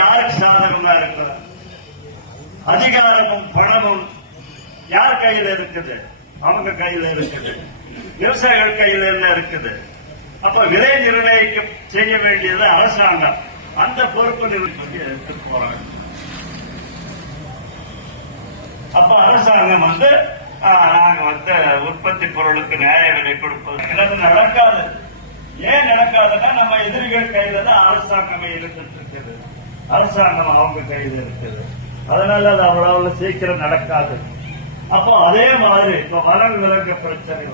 யாருக்கு சாதகமா இருக்கு? அதிகாரமும் பணமும் யார் கையில இருக்குது? அவங்க கையில இருக்குது. விவசாயிகள் கையில என்ன இருக்குது? அப்ப விலை நிர்ணயிக்க செய்ய வேண்டியது அரசாங்கம். அந்த பொறுப்பு நிறுத்தி எடுத்துட்டு போறாங்க. அப்ப அரசாங்கம் நாங்க உற்பத்தி பொருளுக்கு நியாய விலை கொடுப்பது நடக்காது. ஏன் நடக்காதுன்னா நம்ம எதிரிகள் கையில தான் அரசாங்கமே இருந்துட்டு இருக்குது. அரசாங்கம் அவங்க கையில இருக்குது. அதனால அது அவ்வளவு சீக்கிரம் நடக்காது. அப்போ அதே மாதிரி இப்ப வனவிலங்கு பிரச்சனை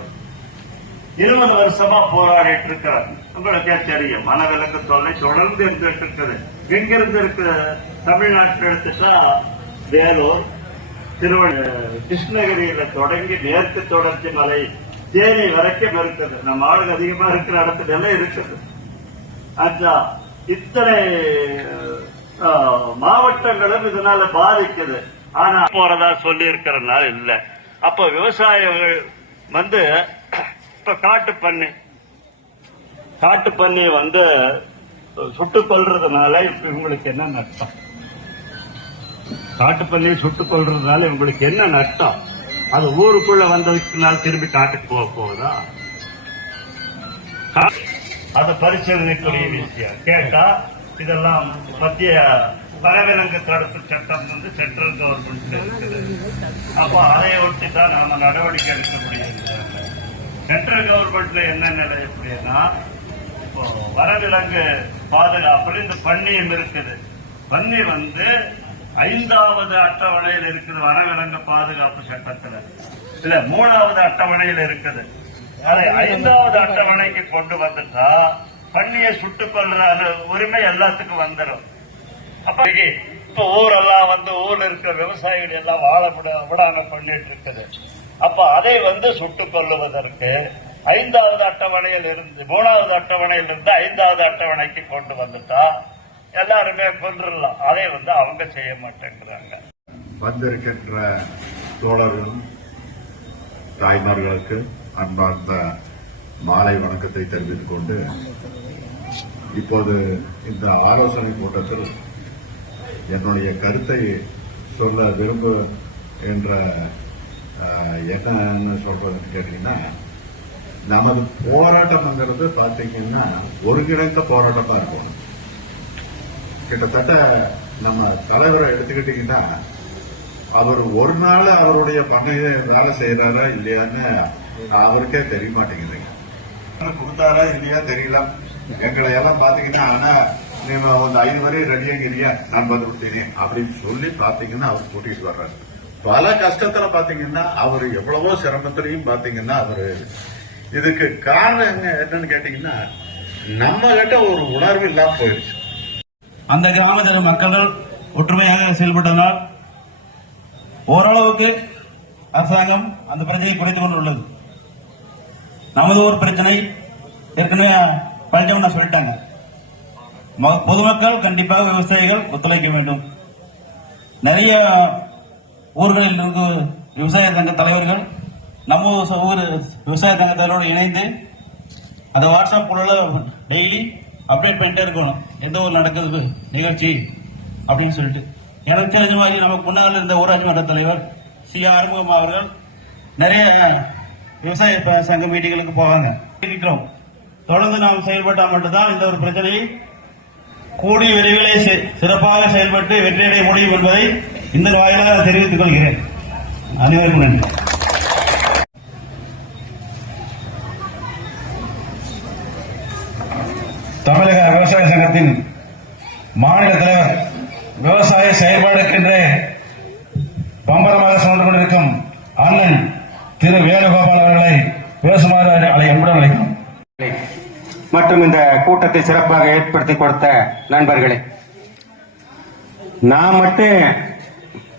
20 வருஷமா போராடிட்டு இருக்கிறார். உங்களுக்கே தெரியும், வனவிலங்கு தொல்லை தொடர்ந்து இருந்துட்டு இருக்குது. எங்கிருந்து இருக்கு? தமிழ்நாட்டில் எடுத்துட்டா வேலூர், கிருஷ்ணகிரியில தொடங்கி மேற்கு தொடர்ச்சி மலை தேனி வரைக்கும் இருக்குது. நம்ம ஆளுங்க அதிகமா இருக்கிற இடத்துல எல்லாம் இருக்குது. இத்தனை மாவட்டங்களும் இதனால பாதிக்குது. ஆனா போறதா சொல்லி இருக்கிறனால இல்ல. அப்ப விவசாயிகள் இப்ப காட்டு பண்ணி சுட்டுக் கொள்றதுனால இப்ப இவங்களுக்கு என்ன நஷ்டம்? காட்டு பண்ணியை சுட்டுக் கொள்றதுனால இவங்களுக்கு என்ன நஷ்டம்? அது ஊருக்குள்ள வந்ததுக்குனால திரும்பி காட்டுக்கு போக போகுதா? அது பரிசீலனைக்குரிய விஷயம். கேட்டா இதெல்லாம் மத்திய வனவிலங்கு தடுப்பு சட்டம் சென்ட்ரல் கவர்மெண்ட் இருக்குது. அப்போ அதை ஒட்டி தான் நாம நடவடிக்கை எடுக்க முடியும். சென்ட்ரல் கவர்மெண்ட்ல என்ன நிலை எப்படின்னா, இப்போ வனவிலங்கு பாதுகாப்பு இந்த பன்னியும் இருக்குது. பன்னி 5வது அட்டவணையில் இருக்குது. வனவிலங்கு பாதுகாப்பு சட்டத்துல இல்ல 3வது அட்டவணையில் இருக்குது. அதை 5வது அட்டவணைக்கு கொண்டு வந்துட்டா பன்னியை சுட்டுக் கொள்ற உரிமை எல்லாத்துக்கும் வந்துடும். அப்ப இப்ப ஊரெல்லாம் ஊர்ல இருக்கிற விவசாயிகள் எல்லாம் வாழ விடாம பண்ணிட்டு இருக்குது. அப்ப அதை சுட்டுக் கொள்ளுவதற்கு 5வது அட்டவணையில் இருந்து 3வது அட்டவணையில் இருந்து 5வது அட்டவணைக்கு கொண்டு வந்துட்டா எல்லாருமே கொன்றுடலாம். அதை அவங்க செய்ய மாட்டேங்கிறாங்க. வந்திருக்கின்ற தோழர்களும் தாய்மார்களுக்கு அன்பார்ந்த மாலை வணக்கத்தை தெரிவித்துக் கொண்டு, இப்போது இந்த ஆலோசனை கூட்டத்தில் என்னுடைய கருத்தை சொல்ல விரும்பு என்ற என்னன்னு சொல்றதுன்னு கேட்டீங்கன்னா, நமது போராட்டம்ங்கிறது பாத்தீங்கன்னா ஒருங்கிணைந்த போராட்டமா இருக்கும். கிட்டத்தட்ட நம்ம தலைவரை எடுத்துக்கிட்டீங்கன்னா, அவர் ஒரு நாள் அவருடைய பங்கையை வேலை செய்யறாரா இல்லையான்னு அவருக்கே தெரிய மாட்டேங்குதுங்க. கொடுத்தாரா இல்லையா தெரியல. எங்களை எல்லாம் பாத்தீங்கன்னா, ஆனா நீங்க 5 வரை ரெடியாங்கிறியா நான் வந்துட்டேனே அப்படின்னு சொல்லி பாத்தீங்கன்னா அவர் கூட்டிட்டு வர்றாரு. பல கஷ்டத்துல பாத்தீங்கன்னா அவர் எவ்வளவோ சிரமத்திலையும் பாத்தீங்கன்னா அவரு இதுக்கு காரணம் என்னன்னு கேட்டீங்கன்னா, நம்ம கிட்ட ஒரு உணர்வு இல்லாம போயிருச்சு. அந்த கிராமத்தில் மக்கள் ஒற்றுமையாக செயல்பட்டதால் ஓரளவுக்கு அரசாங்கம் அந்த பிரச்சனையை குறைத்துக் கொண்டுள்ளது. நமது ஊர் பிரச்சனை ஏற்கனவே பழனிச்சவன் சொல்லிட்டாங்க. பொதுமக்கள் கண்டிப்பாக விவசாயிகள் ஒத்துழைக்க வேண்டும். நிறைய ஊர்களில் இருக்கு விவசாய சங்க தலைவர்கள் நம்ம ஊர் விவசாய சங்க தலைவரோடு இணைந்து அந்த வாட்ஸ்அப் குழுல டெய்லி அப்டேட் பண்ணிட்டே இருக்கணும். எந்த ஊர் நடக்குது நிகழ்ச்சி அப்படின்னு சொல்லிட்டு. எனக்கு தெரிஞ்ச மாதிரி நமக்கு முன்னால் இருந்த ஊராட்சி மன்ற தலைவர் சி ஆறுமுகம் அவர்கள் நிறைய விவசாய சங்க மீட்டிங்களுக்கு போவாங்க. தொடர்ந்து நாம் செயல்பட்டால் மட்டும்தான் இந்த ஒரு பிரச்சனையை கூடிய விரைவிலே சிறப்பாக செயல்பட்டு வெற்றியடைய முடியும் என்பதை இந்த வாயிலாக தெரிவித்துக் கொள்கிறேன். அனைவருக்கும் நன்றி. தமிழக விவசாய சங்கத்தின் மாநில தலைவர், விவசாய செயல்பாடுக்கென்று பம்பரமாக சுமந்து கொண்டிருக்கும் அண்ணன் திரு வேணுகோபால் அவர்களை பேசுமாறு அன்புடன் அழைக்கும். மற்றும் இந்த கூட்டத்தை சிறப்பாக ஏற்படுத்தி கொடுத்த நண்பர்களே, நான் மட்டும்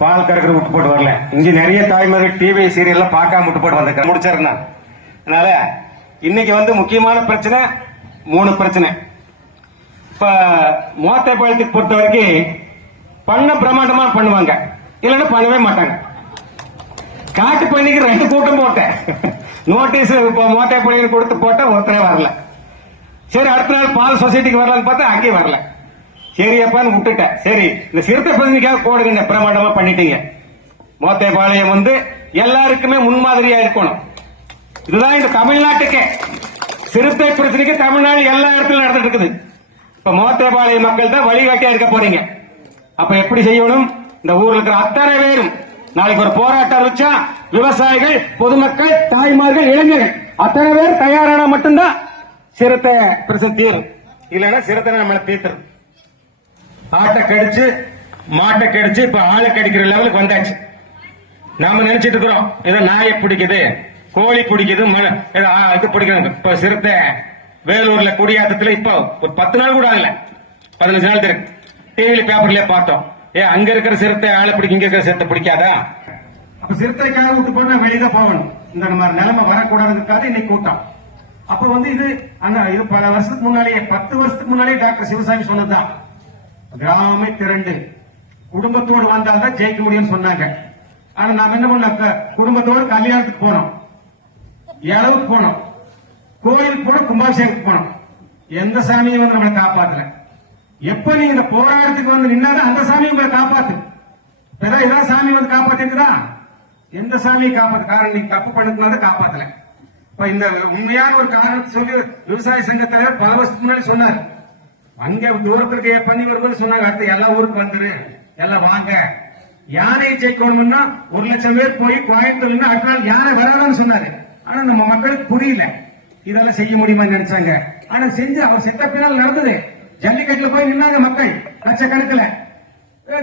பால் கறக்கிற விட்டு போட்டு வரல. இங்க நிறைய தாய்மார்கள் டிவி சீரியல்ல பார்க்காம விட்டு போட்டு வந்திருக்க முடிச்சிருந்தேன். அதனால இன்னைக்கு முக்கியமான பிரச்சனை 3 பிரச்சனை. இப்ப மோத்தைப்பாளையத்துக்கு பொறுத்த வரைக்கும் பண்ண பிரமாண்டமா பண்ணுவாங்க, இல்லைன்னா பண்ணவே மாட்டாங்க. காட்டு பணிக்கு 2 கூட்டம் போட்டேன். நோட்டீஸ் கொடுத்து போட்ட ஒருத்தரே வரல. சரி, அடுத்த நாள் பால் சொசைட்டிக்கு வரலான்னு பார்த்தா அங்கேயும் வரல. சரியப்பான்னு விட்டுட்டேன். சரி, இந்த சிறுத்தை பிரச்சனைக்காக போடுங்க, பிரமாண்டமா பண்ணிட்டீங்க. மோத்தேபாளையம் வந்து எல்லாருக்குமே முன்மாதிரியா இருக்கணும். இதுதான் இந்த தமிழ்நாட்டுக்கே சிறுத்தை பிரச்சனைக்கு தமிழ்நாடு எல்லா இடத்துலயும் நடந்துட்டு இருக்குது. இப்ப மோத்தேபாளையம் மக்கள் தான் வழிகாட்டியா இருக்க போறீங்க. அப்ப எப்படி செய்யணும்? இந்த ஊர்ல இருக்கிற அத்தனை பேரும் நாளைக்கு ஒரு போராட்டம் வச்சா விவசாயிகள், பொதுமக்கள், தாய்மார்கள், இளைஞர்கள் அத்தனை பேர் தயாரான மட்டும்தான் சிறுத்தை பிரச்சனை தீரும். இல்லைன்னா சிறுத்தை நம்மளை தீர்த்துரும். ஆட்டை கடிச்சு மாட்டை கடிச்சு இப்ப ஆளை கடிக்கிற லெவலுக்கு வந்தாச்சு. நாம நினைச்சிட்டு இருக்கிறோம் ஏதோ நாயை பிடிக்குது, கோழி பிடிக்குது, இது பிடிக்குது. இப்ப சிறுத்தை வேலூர்ல குடியாத்தத்துல இப்ப ஒரு 10 நாள் கூட ஆகல, 15 நாள் இருக்கு. டிவில பேப்பர்லயே பார்த்தோம். அங்க இருக்கிற சிறுத்தை ஆளை பிடிக்கும், இங்க இருக்கிற சிறுத்தை பிடிக்காதா? அப்ப சிறுத்தைக்காக விட்டு போனா வெளியே போகணும். இந்த மாதிரி நிலைமை வரக்கூடாதுக்காக இன்னைக்கு கூட்டம். அப்ப வந்து இது பல வருஷத்துக்கு முன்னாலேயே, 10 வருஷத்துக்கு முன்னாலே டாக்டர் சிவசாமி சொன்னதுதான். கிராமமே திரண்டு குடும்பத்தோடு வந்தால்தான் ஜெயிக்க முடியும்னு சொன்னாங்க. ஆனா நாம என்ன பண்ண, குடும்பத்தோடு கல்யாணத்துக்கு போனோம், இளவுக்கு போனோம், கோயிலுக்கு போனோம், கும்பாபிஷேகத்துக்கு போனோம். எந்த சாமியும் வந்து நம்மளை காப்பாத்தல. எப்ப நீங்க இந்த போராட்டத்துக்கு வந்து நின்னாலும் அந்த சாமி உங்களை காப்பாத்து. ஏதாவது சாமி வந்து காப்பாத்திருக்குதா? எந்த சாமியை காப்பாத்து? காரணம் நீங்க தப்பு பண்ணதுனால காப்பாத்தல. இப்ப இந்த உண்மையான ஒரு காரணத்தை சொல்லி விவசாய சங்க தலைவர் பல வருஷத்துக்கு முன்னாடி சொன்னார். அங்க தூரத்திற்கு பண்ணி வரும்போது சொன்னாங்க, அடுத்து எல்லா ஊருக்கு வந்துரு, எல்லாம் வாங்க, யானையை ஜெயிக்கணும்னா 1 லட்சம் பேர் போய் கோயம்புத்தூர்ல அடுத்த நாள் யானை வரணும்னு சொன்னாரு. ஆனா நம்ம மக்களுக்கு புரியல, இதெல்லாம் செய்ய முடியுமா நினைச்சாங்க. ஆனா செஞ்சு அவர் செத்த பின்னால் நடந்தது. ஜல்லிக்கட்டுல போய் நின்னாங்க மக்கள் லட்சக்கணக்கில்,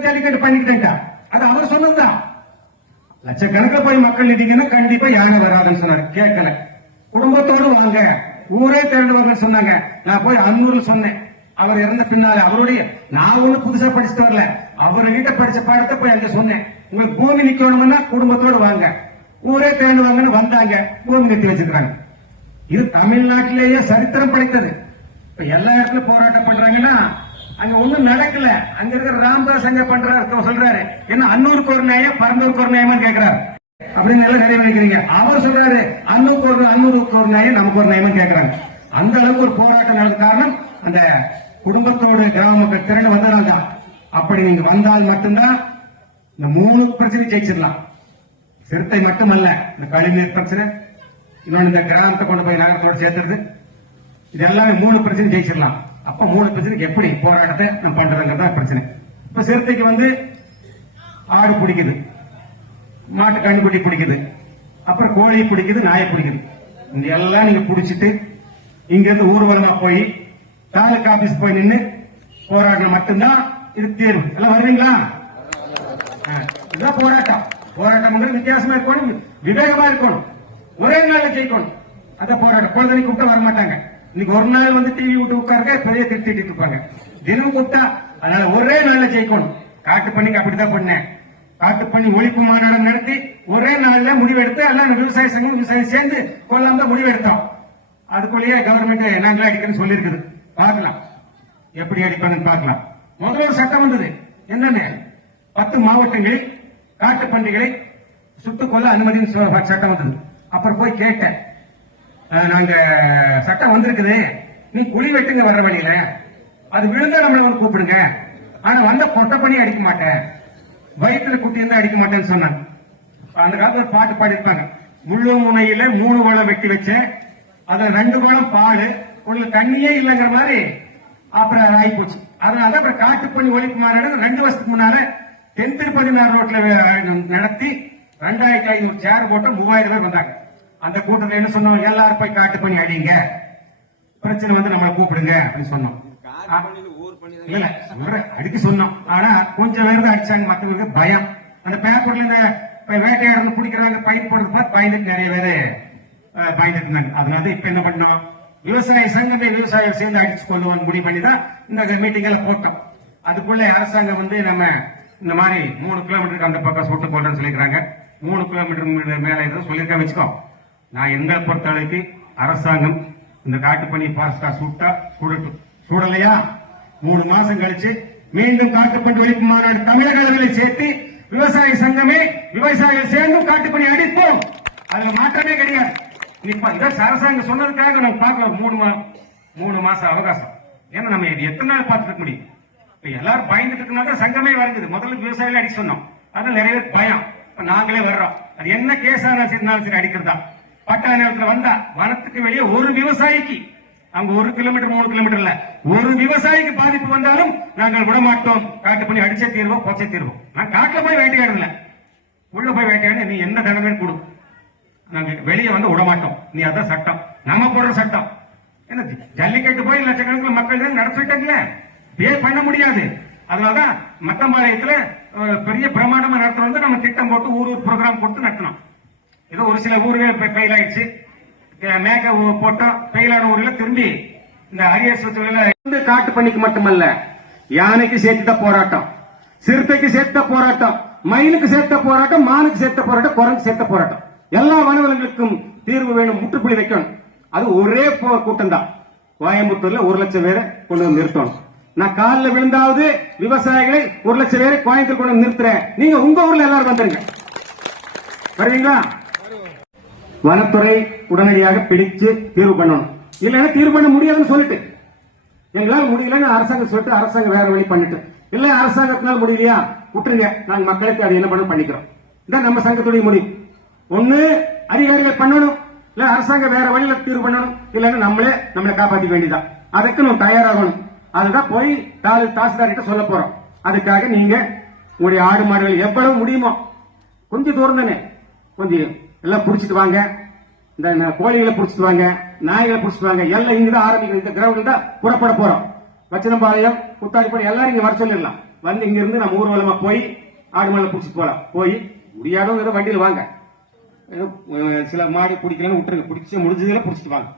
ஜல்லிக்கட்டு பண்ணிக்கிட்டா. அது அவர் சொன்னதுதான். லட்சக்கணக்கில் போய் மக்கள் நிட்டீங்கன்னா கண்டிப்பா யானை வராதுன்னு சொன்னாரு. கேட்கல. குடும்பத்தோடு வாங்க, ஊரே திரண்டு வாங்கன்னு சொன்னாங்க. நான் போய் அன்னூர்ல சொன்னேன். அவர் இறந்த பின்னால அவருடைய, நான் ஒண்ணு புதுசா படிச்சுட்டு வரல, அவர்கிட்ட படிச்ச பாடத்தை போய் அங்க சொன்னேன். உங்களுக்கு பூமி நிக்கணும்னா குடும்பத்தோடு வாங்க, ஊரே திரண்டு வாங்கன்னு வந்தாங்க. பூமி நிறுத்தி வச்சிருக்காங்க. இது தமிழ்நாட்டிலேயே சரித்திரம் படைத்தது. இப்ப எல்லா இடத்துல போராட்டம் பண்றாங்கன்னா அங்க ஒண்ணும் நடக்கல. அங்க இருக்கிற ராமதாஸ் அங்க பண்றாரு, சொல்றாரு என்ன அன்னூருக்கு ஒரு நியாயம், பரந்தூருக்கு ஒரு நியாயமா கேட்கிறாரு அப்படின்னு எல்லாம் நிறைய நினைக்கிறீங்க. அவர் சொல்றாரு அன்னூருக்கு ஒரு நியாயம், நமக்கு ஒரு நியாயம் கேட்கிறாங்க. அந்த அளவுக்கு ஒரு போராட்டம் நடந்த காரணம் அந்த குடும்பத்தோடு கிராம மக்கள் திரண்டு வந்ததால்தான். அப்படி நீங்க வந்தால் மட்டும்தான் இந்த 3 பிரச்சனை ஜெயிச்சிடலாம். சிறுத்தை மட்டுமல்ல, இந்த கழிவுநீர் பிரச்சனை, இன்னொன்னு இந்த கிராமத்தை கொண்டு போய் நகரத்தோடு சேர்த்துறது, இது எல்லாமே 3 பிரச்சனை ஜெயிச்சிடலாம். அப்ப 3 பிரச்சனைக்கு எப்படி போராட்டத்தை நம்ம பண்றதுங்கிறதா பிரச்சனை. இப்ப சிறுத்தைக்கு வந்து ஆடு பிடிக்குது, மாட்டு கண்குட்டி பிடிக்குது, அப்புறம் கோழி பிடிக்குது, நாயை பிடிக்குது. இந்த எல்லாம் நீங்க பிடிச்சிட்டு இங்க இருந்து ஊர்வலமா போய் தாலுகா ஆபீஸ் போய் நின்று போராட்டம் மட்டும்தான் இது தீர்வு. எல்லாம் வருவீங்களா? இதுதான் போராட்டம். போராட்டம் வித்தியாசமா இருக்கணும், விவேகமா இருக்கணும், ஒரே நாள் ஜெயிக்கணும். அதான் போராட்டம். குழந்தை கூப்பிட்டா வர மாட்டாங்க. இன்னைக்கு ஒரு நாள் வந்து டிவி விட்டு உட்காருங்க, பெரிய திட்டிட்டு இருப்பாங்க. தினம் கூப்பிட்டா, அதனால ஒரே நாள்ல ஜெயிக்கணும். காட்டு பண்ணிக்கு அப்படித்தான் பண்ணேன். காட்டு பண்ணி ஒழிப்பு மாநாடு நடத்தி ஒரே நாள்ல முடிவெடுத்து எல்லாம் விவசாய சங்கம் விவசாயம் சேர்ந்து கொள்ளாம தான் முடிவெடுத்தோம். அதுக்குள்ளேயே கவர்மெண்ட் நாங்களே அடிக்கணும்னு சொல்லி இருக்குது. பார்க்கலாம் எப்படி அடிப்பாங்கன்னு பார்க்கலாம். முதல்ல ஒரு சட்டம் வந்தது. என்னன்னு 10 மாவட்டங்களில் காட்டு பன்றிகளை சுட்டுக் கொள்ள அனுமதி சட்டம் வந்தது. அப்புறம் போய் கேட்டேன், நாங்க சட்டம் வந்திருக்குது, நீ குழி வெட்டுங்க வர்ற வழியில, அது விழுந்தா நம்மள வந்து கூப்பிடுங்க, ஆனா வந்த பொட்டை பண்ணி அடிக்க மாட்டேன், வயிற்றுல குட்டி இருந்தா அடிக்க மாட்டேன்னு சொன்னாங்க. அந்த காலத்துல ஒரு பாட்டு பாடிருப்பாங்க, முள்ளு முனையில 3 கோலம் வெட்டி வச்சேன், அதுல 2 கோலம் பால், உள்ள தண்ணியே இல்லைங்கிற மாதிரி அப்புறம் ஆகி போச்சு. அதனால அப்புறம் காட்டு பண்ணி ஒழிப்பு மாநாடு 2 வருஷத்துக்கு முன்னால தென் திருப்பதி ரோட்ல நடத்தி 2500 சேர் போட்டு 3000 பேர் வந்தாங்க. அந்த கூட்டத்தில் என்ன சொன்னோம், எல்லாரும் போய் காட்டு பண்ணி அடிங்க, பிரச்சனை வந்து நம்மளை கூப்பிடுங்க அப்படின்னு சொன்னோம். இல்ல அடிக்க சொன்னோம். ஆனா கொஞ்சம் பேர் தான் அடிச்சாங்க, மற்றவங்களுக்கு பயம். அந்த பேப்பர்ல இந்த வேட்டையாடுறது பிடிக்கிறாங்க, பயிர் போடுறது பார்த்து பயந்துட்டு நிறைய பேரு பயந்துட்டு இருந்தாங்க. அதனால இப்ப என்ன பண்ணோம், விவசாய சங்கத்தை விவசாயிகள் சேர்ந்து அடிச்சு கொள்ளுவோம் முடிவு பண்ணி தான் இந்த மீட்டிங் எல்லாம் போட்டோம். அதுக்குள்ள அரசாங்கம் வந்து நம்ம இந்த மாதிரி 3 கிலோமீட்டருக்கு அந்த பக்கம் சுட்டு போடுறேன்னு சொல்லிக்கிறாங்க. 3 கிலோமீட்டர் மேல எதுவும் சொல்லியிருக்க வச்சுக்கோ. நான் எங்களை பொறுத்த அளவுக்கு அரசாங்கம் இந்த காட்டு பண்ணி பாஸ்டா சுட்டா சுடட்டும். சுடலையா 3 மாசம் கழிச்சு மீண்டும் காட்டுப்பண்ணி ஒழிப்பு மாநாடு தமிழக அளவில் சேர்த்து விவசாய சங்கமே விவசாயிகள் சேர்ந்தும் காட்டுப்பண்ணி அடிப்போம். அதுல மாற்றமே கிடையாது. இதான் அரசாங்கம் சொன்னதுக்காக நம்ம பார்க்கலாம் 3 மாசம் அவகாசம். ஏன்னா நம்ம எத்தனை நாள் பார்த்துக்க முடியும்? இப்ப எல்லாரும் பயந்துட்டு இருக்கனால சங்கமே வருது. முதல்ல விவசாயிகள் அடிக்க சொன்னோம், அது நிறைய பேர் பயம். இப்ப நாங்களே வர்றோம். அது என்ன கேஸ் ஆனாலும் சரி அடிக்கிறதா. பட்டா நேரத்தில் வந்தா வனத்துக்கு வெளியே ஒரு விவசாயிக்கு, அங்க 1 கிலோமீட்டர் 3 கிலோமீட்டர் இல்ல, ஒரு விவசாயிக்கு பாதிப்பு வந்தாலும் நாங்கள் விட மாட்டோம். காட்டு பண்ணி அடிச்சே தீர்வோம், பொச்சை தீர்வோம். நான் காட்டுல போய் வேட்டையாடல, உள்ள போய் வேட்டையாட நீ என்ன தண்டனை கொடு, நாங்க வெளியே வந்து விட மாட்டோம். நீ அதான் சட்டம், நம்ம போடுற சட்டம். என்ன ஜல்லிக்கட்டு போய் லட்சக்கணக்கில் மக்கள் நடத்திட்டாங்களே, பே பண்ண முடியாது. அதனாலதான் மத்தம்பாளையத்துல பெரிய பிரமாண்டமா நடத்துறது நம்ம திட்டம் போட்டு ஊர் ப்ரோக்ராம் போட்டு நடத்தினோம். ஏதோ ஒரு சில ஊர்கள் ஃபெயில் ஆயிடுச்சு, மேக போட்டோம். ஃபெயிலான ஊர்ல திரும்பி இந்த அரியர் காட்டு பண்ணிக்கு மட்டுமல்ல, யானைக்கு சேர்த்த போராட்டம், சிறுத்தைக்கு சேர்த்த போராட்டம், மயிலுக்கு சேர்த்த போராட்டம், மானுக்கு சேர்த்த போராட்டம், குரங்கு சேர்த்த போராட்டம். எல்லா வனவிலங்குகளுக்கும் தீர்வு வேணும், முற்றுப்புள்ளி வைக்கணும். அது ஒரே கூட்டம் தான். கோயம்புத்தூர்ல 1 லட்சம் பேரை கொண்டு வந்து நிறுத்தணும். நான் காலில் விழுந்தாவது விவசாயிகளை 1 லட்சம் பேரை கோயம்புத்தூர் கொண்டு வந்து நிறுத்துறேன். நீங்க உங்க ஊர்ல எல்லாரும் வந்துருங்க, வருவீங்களா? வனத்துறை உடனடியாக பிடிச்சு தீர்வு பண்ணணும். இல்லைன்னா தீர்வு பண்ண முடியாதுன்னு சொல்லிட்டு, எங்களால் முடியலன்னு அரசாங்கம் சொல்லிட்டு அரசாங்கம் வேற வழி பண்ணிட்டு, இல்ல அரசாங்கத்தினால் முடியலையா விட்டுருங்க, நாங்க மக்களுக்கு அது என்ன பண்ண பண்ணிக்கிறோம். இதான் நம்ம சங்கத்துடைய முடிவு. ஒண்ணு அதிகாரிகள் பண்ணணும், இல்ல அரசாங்கம் வேற வழியில தீர்வு பண்ணணும், இல்லைன்னா நம்மளை காப்பாற்ற வேண்டியதான். அதுக்கு நம்ம தயாராகணும். அதுதான் போய் தாசில்தார் கிட்ட சொல்ல போறோம். அதுக்காக நீங்க உங்களுடைய ஆடு மாடுகள் எவ்வளவு முடியுமோ கொஞ்சம் தூரம் தானே, கொஞ்சம் எல்லாம் புடிச்சிட்டு வாங்க. இந்த கோழிகளை புடிச்சிட்டு வாங்க, நாய்களை புடிச்சிட்டு வாங்க. எல்லாம் இங்கதான் ஆரம்பிக்கணும். இந்த கிரவுண்ட் தான் புறப்பட போறோம். வச்சனம்பாளையம், குத்தாரிப்பாளையம் எல்லாரும் இங்க வர சொல்லிடலாம். வந்து இங்க இருந்து நம்ம ஊர்வலமா போய் ஆடு மாடை புடிச்சிட்டு போலாம். போய் முடியாதவங்க வண்டியில் வாங்க, சில மாடி பிடிக்கலன்னு விட்டுருங்க, பிடிச்சி முடிஞ்சதுல புடிச்சிட்டு வாங்க.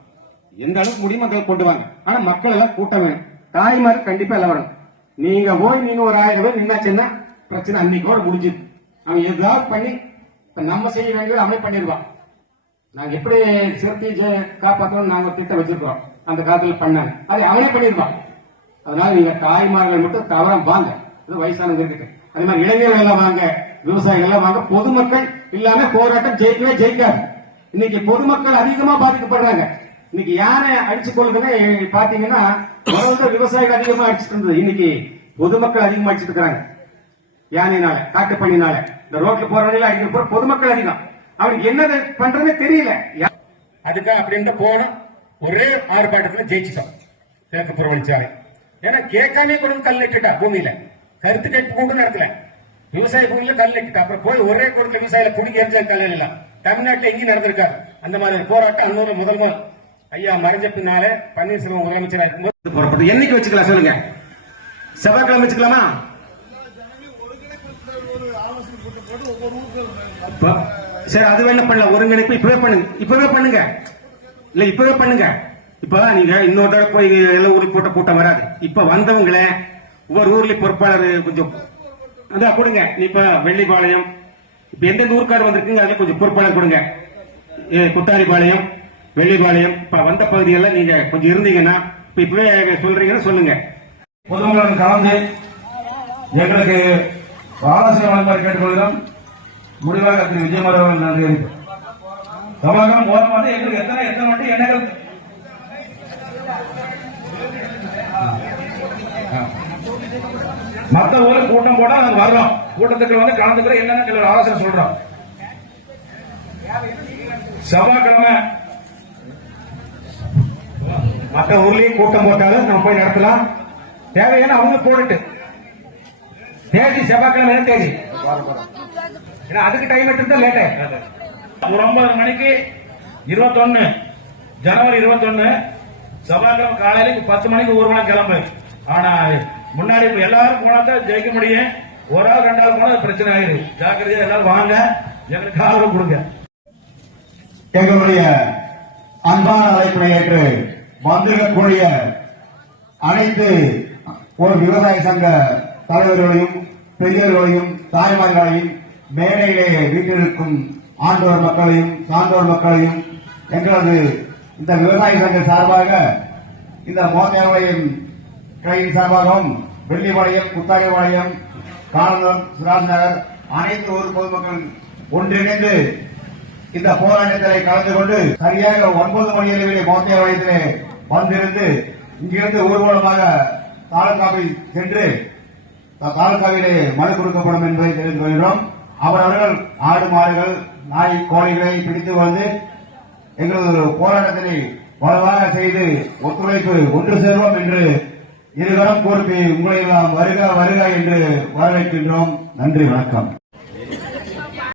எந்த அளவுக்கு முடியுமோ அந்த கொண்டு வாங்க. ஆனா மக்கள் எல்லாம் கூட்டம் வேணும், தாய்மார் கண்டிப்பா எல்லாம் வரணும். நீங்க போய் நீங்க ஒரு 1000 பேர் நின்னாச்சுன்னா பிரச்சனை அன்னைக்கோட முடிஞ்சுது. அவன் ஏதாவது பண்ணி நம்ம செய்ய வேண்டியது அவனே பண்ணிடுவான். நாங்க எப்படி சிறுத்தை காப்பாற்றணும் நாங்க திட்டம் வச்சிருக்கோம், அந்த காலத்துல பண்ணாங்க, அதை அவனே பண்ணிடுவான். அதனால நீங்க தாய்மார்கள் மட்டும் தவறாம வாங்க, வயசானவங்க இருக்கு. அதே மாதிரி இளைஞர்கள் எல்லாம் வாங்க, விவசாயிகள் எல்லாம் வாங்க. பொதுமக்கள் இல்லாம போராட்டம் ஜெயிக்கவே ஜெயிக்காது. இன்னைக்கு பொதுமக்கள் அதிகமா பாதிக்கப்படுறாங்க. இன்னைக்கு யானை அடிச்சு கொள்ளுதுன்னு பாத்தீங்கன்னா விவசாயிகள் அதிகமா அடிச்சுட்டு இருந்தது, இன்னைக்கு பொதுமக்கள் அதிகமா அடிச்சுட்டு இருக்காங்க. யானைனால, காட்டுப்பண்ணினால, இந்த ரோட்ல போற வழியில அடிக்கிற பொதுமக்கள் அதிகம். அவனுக்கு என்ன பண்றதுன்னு தெரியல. அதுக்காக அப்படின்ட்டு போனோம், ஒரே ஆர்ப்பாட்டத்துல ஜெயிச்சுட்டோம் கிழக்கு புறவழிச்சாலை. ஏன்னா கேட்காமே கொண்டு கல் இட்டுட்டா பூமியில, கருத்து கேட்பு கூட நடத்தல, விவசாய பூமியில கல் இட்டுட்டா. அப்புறம் போய் ஒரே குடும்பத்துல விவசாயில புடிங்க எரிஞ்ச கல் எல்லாம் தமிழ்நாட்டில் எங்கேயும் நடந்திருக்காரு அந்த மாதிரி போராட்டம். அன்னூறு முதல்வர் ஐயா மறைஞ்ச பின்னால பன்னீர்செல்வம் முதலமைச்சராக இருக்கும்போது புறப்பட்டு என்னைக்கு வச்சுக்கலாம் சொல்லுங்க, செவ்வாய்க்கிழமை வச்சுக்கலாமா? சரி, அது வேணா பண்ணலாம். ஒருங்கிணைப்பு இப்பவே பண்ணுங்க, இல்ல இப்பவே பண்ணுங்க. இப்ப நீங்க இன்னொரு தடவை போய் எல்லா ஊருக்கு போட்ட கூட்டம் வராது. இப்ப வந்தவங்கள ஒவ்வொரு ஊர்ல பொறுப்பாளர் கொஞ்சம் அதான் கொடுங்க. இப்ப வெள்ளிப்பாளையம், இப்ப எந்தெந்த ஊருக்கார் வந்திருக்குங்க அதுல கொஞ்சம் பொறுப்பாளர் கொடுங்க. குத்தாரிப்பாளையம், வெள்ளிப்பாளையம், இப்ப வந்த பகுதியெல்லாம் நீங்க கொஞ்சம் இருந்தீங்கன்னா இப்பவே சொல்றீங்கன்னா சொல்லுங்க. பொதுமக்களுடன் கலந்து எங்களுக்கு ஆலோசனை வழங்குமாறு கேட்டுக்கொள்கிறோம். முடிவாக திரு விஜயகுமார் அவர்கள் நன்றி. சபாகம் போன வந்து எங்களுக்கு எத்தனை மட்டும் எண்ணங்கள் மற்ற ஊருக்கு கூட்டம் போட நாங்க வர்றோம். கூட்டத்துக்கு வந்து கலந்துக்கிற என்னன்னு ஆலோசனை சொல்றோம். செவ்வாய்க்கிழமை மற்ற ஊர்லயும் கூட்டம் போட்டாலும் நம்ம போய் நடத்தலாம். தேவையான அவங்க போட்டுட்டு தேதி செவ்வாய்க்கிழமை என்ன தேதி, ஏன்னா அதுக்கு டைம் எடுத்து லேட் ஆயிடுச்சு. 9 மணிக்கு 21 ஜனவரி 21 செவ்வாய்க்கிழமை காலையில 10 மணிக்கு ஊர்வலம் கிளம்பு. ஆனா முன்னாடி எல்லாரும் போனா தான் ஜெயிக்க முடியும். ஒரு ஆள் 2 ஆள் போனா பிரச்சனை ஆயிடுது. ஜாக்கிரதையா எல்லாரும் வாங்க, எங்களுக்கு ஆதரவு கொடுங்க. எங்களுடைய அன்பான அழைப்பை ஏற்று வந்திருக்கக்கூடிய அனைத்து ஒரு விவசாய சங்க தலைவர்களையும் பெரியவர்களையும் தாய்மார்களையும் மேடையிலே வீட்டிற்கும் ஆண்டோர் மக்களையும் சான்றோர் மக்களையும் எங்களது இந்த விவசாய சங்க சார்பாக இந்த மோகேவாளையம் கிளையின் சார்பாகவும் வெள்ளிப்பாளையம், குத்தாரிப்பாளையம், காரணம், சிராஜ் நகர் அனைத்து ஊர் பொதுமக்கள் ஒன்றிணைந்து இந்த போராட்டத்தில் கலந்து கொண்டு சரியாக 9 மணி அளவிலே மோகேவாளையத்திலே வந்திருந்து இங்கிருந்து ஊர்வலமாக தாலுகாவில் சென்று தாலுகாவிலே மனு கொடுக்கப்படும் என்பதை தெரிந்து கொள்கிறோம். அவர்கள் ஆடு மாடுகள் நாய் கோழிகளை பிடித்து வந்து எங்களது போராட்டத்தினை வலுவாக செய்து ஒத்துழைப்பு ஒன்று சேர்வோம் என்று இருவரும் கூறி உங்களை எல்லாம் வருக வருக என்று வரவேற்கின்றோம். நன்றி, வணக்கம்.